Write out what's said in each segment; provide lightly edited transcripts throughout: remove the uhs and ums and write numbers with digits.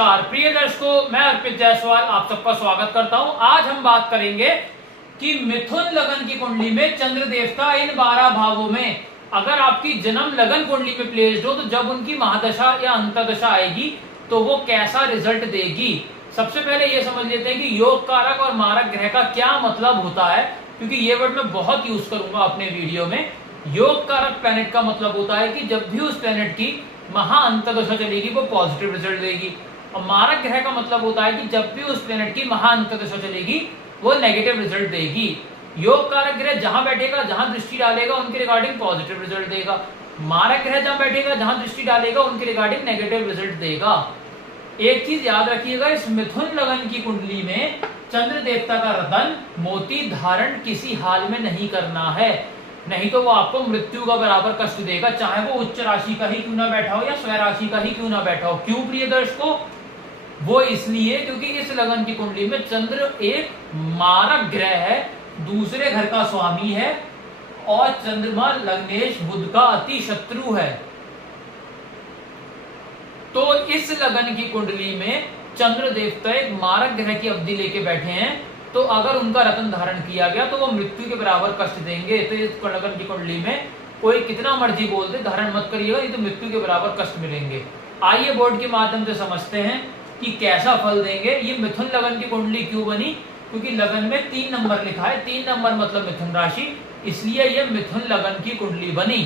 नमस्कार प्रिय दर्शकों, मैं अर्पित जायसवाल आप सबका स्वागत करता हूं। आज हम बात करेंगे कि मिथुन लगन की कुंडली में चंद्र देवता इन 12 भावों में अगर आपकी जन्म लगन कुंडली में प्लेस्ड हो तो जब उनकी महादशा या अंतर्दशा आएगी तो वो कैसा रिजल्ट देगी। सबसे पहले ये समझ लेते हैं कि योग कारक और मारक ग्रह का क्या मतलब होता है, क्योंकि ये वर्ड मैं बहुत यूज करूंगा अपने वीडियो में। योग कारक प्लैनेट का मतलब होता है कि जब भी उस प्लैनेट की महा अंतर्दशा चलेगी वो पॉजिटिव रिजल्ट देगी, और मारक ग्रह का मतलब होता है कि जब भी उस प्लैनेट की महा अंतर्दशा चलेगी वो नेगेटिव रिजल्ट देगी। योग कारक ग्रह जहां बैठेगा, जहां दृष्टि डालेगा उनके रिगार्डिंग पॉजिटिव रिजल्ट देगा। मारक ग्रह जहां बैठेगा, जहां दृष्टि डालेगा उनके रिगार्डिंग नेगेटिव रिजल्ट देगा। एक चीज याद रखिएगा, इस मिथुन लगन की कुंडली में चंद्र देवता का रतन मोती धारण किसी हाल में नहीं करना है, नहीं तो वो आपको मृत्यु का बराबर कष्ट देगा, चाहे वो उच्च राशि का ही क्यों ना बैठा हो या स्वय राशि का ही क्यों ना बैठा हो। क्यों प्रिय दर्शकों? वो इसलिए क्योंकि इस लगन की कुंडली में चंद्र एक मारक ग्रह है, दूसरे घर का स्वामी है, और चंद्रमा लग्नेश बुध का अति शत्रु है। तो इस लगन की कुंडली में चंद्र देवता एक मारक ग्रह की अवधि लेके बैठे हैं, तो अगर उनका रतन धारण किया गया तो वो मृत्यु के बराबर कष्ट देंगे। तो इस लगन की कुंडली में कोई कितना मर्जी बोल दे, धारण मत करिएगा, नहीं तो मृत्यु के बराबर कष्ट मिलेंगे। आइए बोर्ड के माध्यम से समझते हैं कि कैसा फल देंगे। ये मिथुन लगन की कुंडली क्यों बनी? क्योंकि लगन में 3 नंबर लिखा है, 3 नंबर मतलब मिथुन राशि, इसलिए ये मिथुन लगन की कुंडली बनी।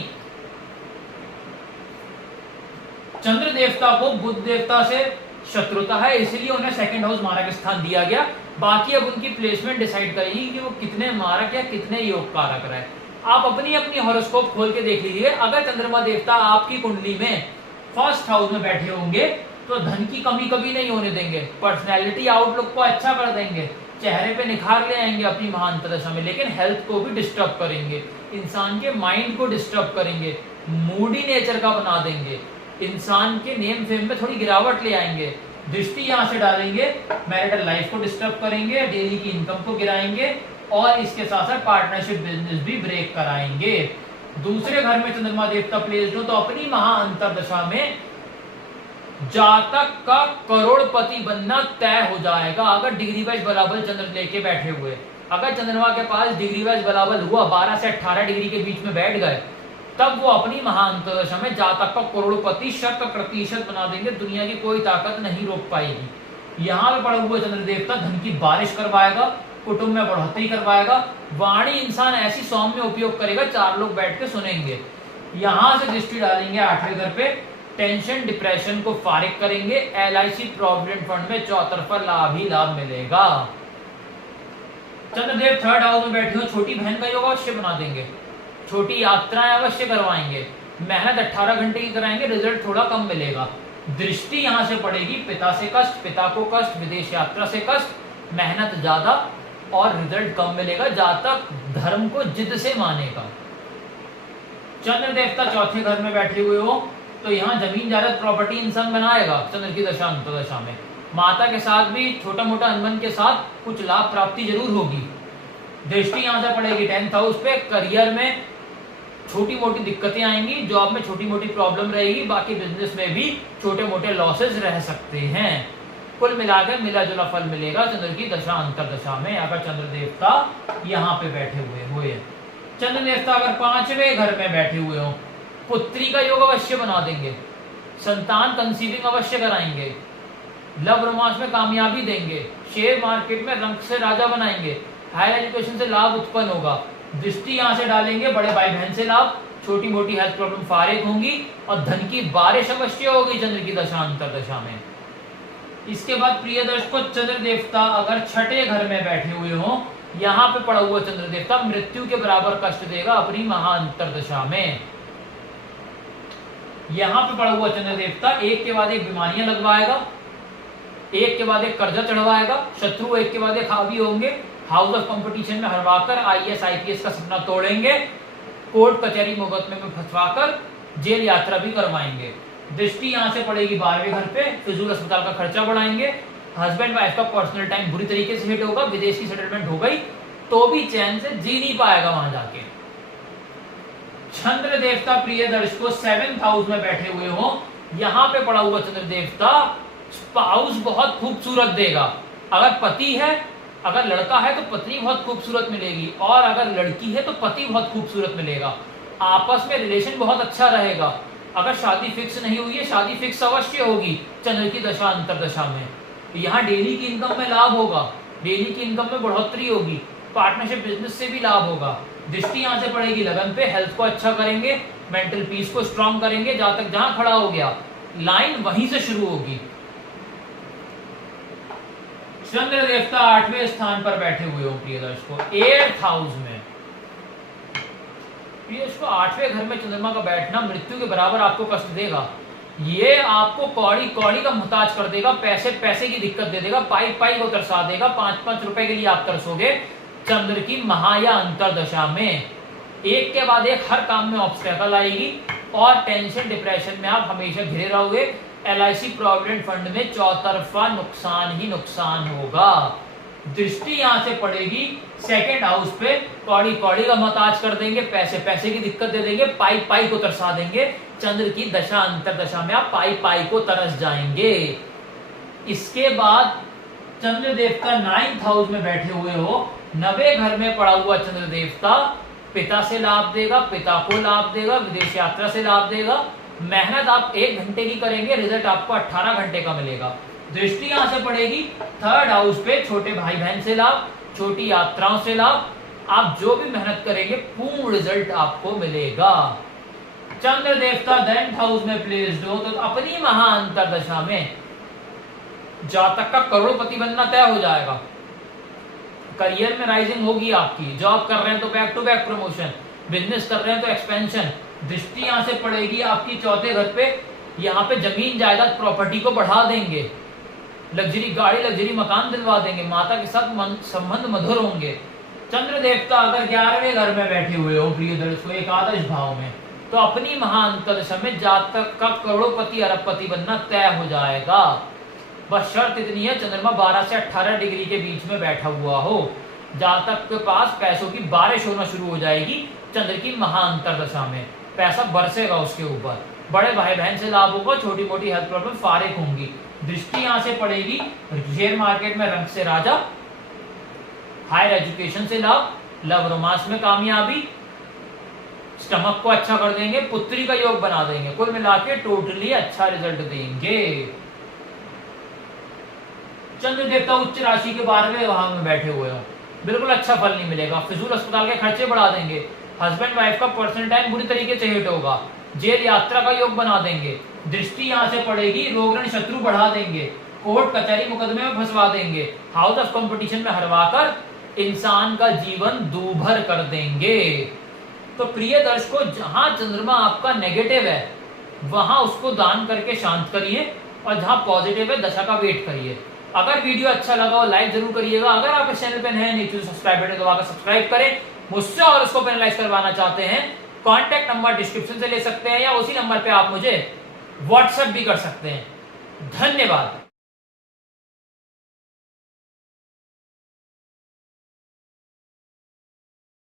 चंद्र देवता को बुध देवता से शत्रुता है, इसलिए उन्हें सेकंड हाउस मारक स्थान दिया गया। बाकी अब उनकी प्लेसमेंट डिसाइड करेगी कि वो कितने मारक या कितने योग कारक रहे। आप अपनी अपनी हॉरोस्कोप खोल के देख लीजिए। अगर चंद्रमा देवता आपकी कुंडली में फर्स्ट हाउस में बैठे होंगे तो धन की कमी कभी नहीं होने देंगे, पर्सनैलिटी आउटलुक को अच्छा कर देंगे, चेहरे पे निखार ले आएंगे अपनी महाअंतर्दशा में, लेकिन हेल्थ को भी डिस्टर्ब करेंगे, इंसान के माइंड को डिस्टर्ब करेंगे, मूडी नेचर का बना देंगे, इंसान के नेम फेम में थोड़ी गिरावट ले आएंगे, दृष्टि यहां से डालेंगे, मैरिटल लाइफ को डिस्टर्ब करेंगे, डेली की इनकम को गिराएंगे, और इसके साथ साथ पार्टनरशिप बिजनेस भी ब्रेक कराएंगे। दूसरे घर में चंद्रमा देवता प्लेस्ड हो तो अपनी महा अंतर्दशा में जातक का करोड़पति बनना तय हो जाएगा। अगर डिग्री वाइज बलाबल चंद्र लेके बैठे हुए, अगर चंद्रमा के पास डिग्री वाइज बलाबल हुआ, 12 से 18 डिग्री के बीच में बैठ गए, तब वो अपनी महाअंतर्दशा में जातक का करोड़पति 100% बना देंगे, दुनिया की कोई ताकत नहीं रोक पाएगी। यहाँ पे पड़ा हुआ चंद्र देवता धन की बारिश करवाएगा, कुटुंब में बढ़ोतरी करवाएगा, वाणी इंसान ऐसी सौम्य उपयोग करेगा 4 लोग बैठ के सुनेंगे। यहाँ से दृष्टि डालेंगे 8वें घर पे, टेंशन डिप्रेशन को फारिग करेंगे, LIC प्रोविडेंट फंड में चौतरफा लाभ ही लाभ मिलेगा। चंद्रदेव 3rd हाउस में बैठे हो, छोटी बहन का योग अवश्य बना देंगे, छोटी यात्राएं अवश्य करवाएंगे, मेहनत 18 घंटे की कराएंगे, रिजल्ट थोड़ा कम मिलेगा। दृष्टि यहां से पड़ेगी, पिता से कष्ट, पिता को कष्ट, विदेश यात्रा से कष्ट, मेहनत ज्यादा और रिजल्ट कम मिलेगा। जातक धर्म को जिद से मानेगा। चंद्र देवता 4थे घर में बैठे हुए हो तो यहाँ जमीन जायदाद प्रॉपर्टी इंसान बनाएगा चंद्र की दशा अंतर्दशा में। माता के साथ भी छोटा मोटा अनबन के साथ कुछ लाभ प्राप्ति जरूर होगी। दृष्टि यहां से पड़ेगी 10th हाउस पे, करियर में छोटी मोटी दिक्कतें आएंगी, जॉब में छोटी मोटी प्रॉब्लम रहेगी, बाकी बिजनेस में भी छोटे मोटे लॉसेस रह सकते हैं। कुल मिलाकर मिला जुला फल मिलेगा चंद्र की दशा अंतर्दशा में अगर चंद्र देवता यहाँ पे बैठे हुए हैं। चंद्र देवता अगर 5वें घर में बैठे हुए हो, पुत्री का योग अवश्य बना देंगे, संतान कंसीविंग अवश्य कराएंगे, लव रोमांस में कामयाबी देंगे, शेयर मार्केट में रंग से राजा बनाएंगे, हायर एजुकेशन से लाभ उत्पन्न होगा, दृष्टि यहां से डालेंगे, बड़े भाई बहन से लाभ, छोटी मोटी हेल्थ प्रॉब्लम फारिग होंगी, और धन की बारिश अवश्य होगी चंद्र की दशा अंतर्दशा में। इसके बाद प्रिय दर्शकों, चंद्र देवता अगर 6ठे घर में बैठे हुए हो, यहाँ पे पड़ा हुआ चंद्र देवता मृत्यु के बराबर कष्ट देगा अपनी महा अंतर्दशा में। यहाँ पे पड़ा हुआ चंद्र देवता एक के बाद एक बीमारियां लगवाएगा, एक के बाद एक कर्जा चढ़वाएगा, शत्रु एक के बाद एक हावी होंगे, हाउस ऑफ कंपटीशन में हरवाकर IAS IPS का सपना तोड़ेंगे, कोर्ट कचहरी मुकदमे में फंसवाकर जेल यात्रा भी करवाएंगे। दृष्टि यहां से पड़ेगी 12वें घर पे, फिजूल अस्पताल का खर्चा बढ़ाएंगे, हस्बैंड वाइफ का पर्सनल टाइम बुरी तरीके से हिट होगा, विदेश की सेटलमेंट हो गई तो भी चैन से जी नहीं पाएगा वहां जाके। चंद्र देवता प्रिय दर्शकों 7th हाउस में बैठे हुए हो, यहाँ पे पड़ा हुआ चंद्र देवता स्पाउस बहुत खूबसूरत देगा। अगर पति है, अगर लड़का है तो पत्नी बहुत खूबसूरत मिलेगी, और अगर लड़की है तो पति बहुत खूबसूरत मिलेगा। आपस में रिलेशन बहुत अच्छा रहेगा। अगर शादी फिक्स नहीं हुई है, शादी फिक्स अवश्य होगी चंद्र की दशा अंतरदशा में। यहाँ डेली की इनकम में लाभ होगा, डेली की इनकम में बढ़ोतरी होगी, पार्टनरशिप बिजनेस से भी लाभ होगा। दृष्टि यहाँ से पड़ेगी लगन पे, हेल्थ को अच्छा करेंगे, मेंटल पीस को स्ट्रांग करेंगे। जहां तक जहां खड़ा हो गया लाइन वहीं से शुरू होगी। चंद्र देवता 8वें स्थान पर बैठे हुए हो प्रिय दर्शकों, 8th हाउस में। प्रिय दर्शकों, 8वें घर में चंद्रमा का बैठना मृत्यु के बराबर आपको कष्ट देगा। ये आपको कौड़ी कौड़ी का मुहताज कर देगा, पैसे पैसे की दिक्कत दे देगा, पाई पाई को तरसा देगा। 5-5 रुपए के लिए आप तरसोगे चंद्र की महा या अंतरदशा में। एक के बाद एक हर काम में ऑब्स्टेकल आएगी और टेंशन डिप्रेशन में आप हमेशा घिरे रहोगे। LIC प्रोविडेंट फंड में चौतरफा नुकसान ही नुकसान होगा। दृष्टि यहां से पड़ेगी 2nd हाउस पे, कौड़ी कौड़ी का मोहताज कर देंगे, पैसे पैसे की दिक्कत दे देंगे, पाई पाई को तरसा देंगे। चंद्र की दशा अंतरदशा में आप पाई पाई को तरस जाएंगे। इसके बाद चंद्र देवता 9th हाउस में बैठे हुए हो, 9वें घर में पड़ा हुआ चंद्र देवता पिता से लाभ देगा, पिता को लाभ देगा, विदेश यात्रा से लाभ देगा। मेहनत आप 1 घंटे की करेंगे, रिजल्ट आपको 18 घंटे का मिलेगा। दृष्टि यहां से पड़ेगी 3rd हाउस पे, छोटे भाई बहन से लाभ, छोटी यात्राओं से लाभ। आप जो भी मेहनत करेंगे पूर्ण रिजल्ट आपको मिलेगा। चंद्र देवता 10th हाउस में प्लेस्ड हो तो अपनी महा अंतरदशा में जातक का करोड़पति बनना तय हो जाएगा। करियर में राइजिंग होगी आपकी, जॉब कर रहे हैं तो back to back promotion, business कर रहे हैं तो एक्सपेंशन। दृष्टि यहां से पड़ेगी आपकी 4थे घर पे, यहाँ पे जमीन जायदाद प्रॉपर्टी को बढ़ा देंगे, लग्जरी गाड़ी लग्जरी मकान दिलवा देंगे, माता के साथ संबंध मधुर होंगे। चंद्र देवता अगर 11वें घर में बैठे हुए हो प्रिय दर्शकों, एकादश भाव में, तो अपनी महाअंतरदशा में जातक का करोड़पति अरबपति बनना तय हो जाएगा। बस शर्त इतनी है चंद्रमा 12 से 18 डिग्री के बीच में बैठा हुआ हो। जातक के पास पैसों की बारिश होना शुरू हो जाएगी चंद्र की महाअंतरदशा में, पैसा बरसेगा उसके ऊपर, बड़े भाई बहन से लाभ होगा, छोटी मोटी हेल्थ प्रॉब्लम फारिग होंगी। दृष्टि यहां से पड़ेगी शेयर मार्केट में रंग से राजा, हायर एजुकेशन से लाभ, लव रोमांस में कामयाबी, स्टमक को अच्छा कर देंगे, पुत्री का योग बना देंगे। कुल मिला के टोटली अच्छा रिजल्ट देंगे। चंद्र देवता उच्च राशि के 12वें भाव में बैठे हुए हो, बिल्कुल अच्छा फल नहीं मिलेगा। फिजूल अस्पताल के खर्चे बढ़ा देंगे, हस्बैंड वाइफ का पर्सनल टाइम बुरी तरीके से हिट होगा, जेल यात्रा का योग बना देंगे। दृष्टि यहां से पड़ेगी रोग ऋण शत्रु बढ़ा देंगे, कोर्ट कचहरी मुकदमे में फंसवा देंगे, हाउस ऑफ कंपटीशन में हरवाकर इंसान का जीवन दूभर कर देंगे। तो प्रिय दर्शकों, जहां चंद्रमा आपका नेगेटिव है वहां उसको दान करके शांत करिए, और जहां पॉजिटिव है दशा का वेट करिए। अगर वीडियो अच्छा लगा हो लाइक जरूर करिएगा। अगर आप इस चैनल पे नए हैं, नीचे सब्सक्राइब बटन दबाकर सब्सक्राइब करें। मुझसे और उसको पेनलाइज करवाना चाहते हैं, कॉन्टैक्ट नंबर डिस्क्रिप्शन से ले सकते हैं, या उसी नंबर पे आप मुझे व्हाट्सएप भी कर सकते हैं। धन्यवाद।